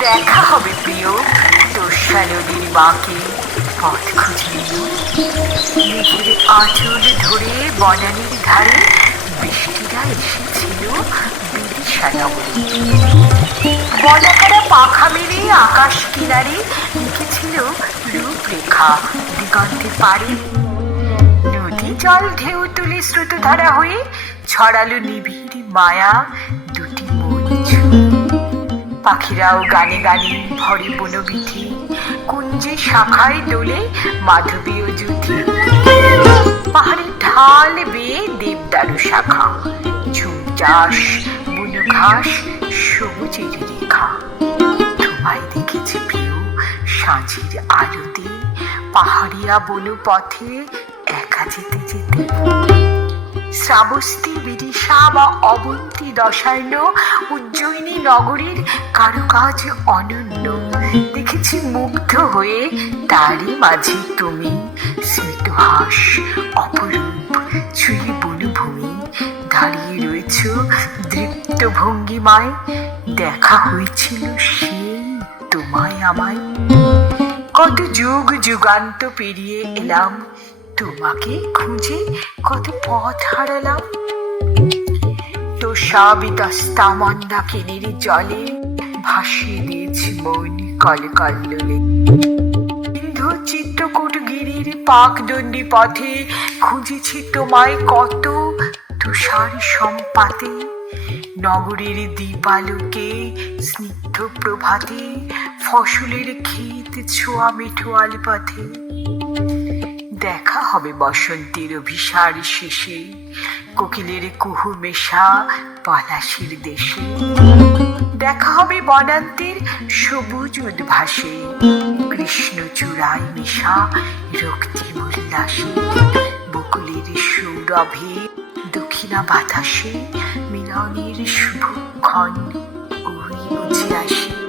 দেখা হবে প্রিয় তোষা নদীর বাঁকে পথ খুঁজে মেঘের আঁচল ধরে বনানীর ধারে বৃষ্টিরা এসেছিল বিদিশা বলাকারা পাখা মেরে আকাশ কিনারে লিখেছিল রূপরেখা, দিগন্তে পারে। নদী জল ঢেউ তুলে স্রোতধারা হয়ে ছড়ালো নিবিড় মায়া। পাখিরাও গানে গানে ভরে বনবিথি। কুঞ্জে শাখায় দোলে মাধবীয় জুথি পাহাড়ের ঢাল বেয়ে দেবদারু শাখা। ঝুম চাষ বুনো ঘাস সবুজের রেখা। তোমায় দেখেছি প্রিয় সাঁঝের আলোতে। পাহাড়িয়া বনু পথে একা যেতে যেতে। শ্রাবস্তি বিদিশা বা অবন্তী রসায়ন উজ্জয়িনী নগরীর কারুকাজ অনন্য। দেখেছি মুগ্ধ হয়ে তারই মাঝে তুমি। স্মিতহাস অপরূপ ছুঁয়ে বনভূমি। দাঁড়িয়ে রয়েছ দৃপ্ত ভঙ্গিমায় দেখা হয়েছিল সেই তোমায় আমায়। কত যুগ যুগান্ত পেরিয়ে এলাম তোমাকে খুঁজে কত পথ হারালাম। তো সাবিতস্তা মন্দা কেনের জলে ভাসিয়ে দিয়েছি মন কল কল্লোলে সিন্ধু চিত্রকূট গিরির পাকদণ্ডী পথে খুঁজেছি তোমায় কত তুষার সম্পাতে। নগরীর দীপালোকে স্নিগ্ধ প্রভাতে, ফসলের ক্ষেত ছোঁয়া মেঠোয়াল পথে দেখা হবে বসন্তের অভিসার শেষে, কোকিলের কুহু মেশা পলাশির দেশে। দেখা হবে বনান্তের সবুজ উদ্ভাসে কৃষ্ণ চূড়ায় মেশা রক্তিম উল্লাসে বকুলের সৌরভে দক্ষিণা বাতাসে, মিলনের শুভক্ষণ ওই বুঝে আসে।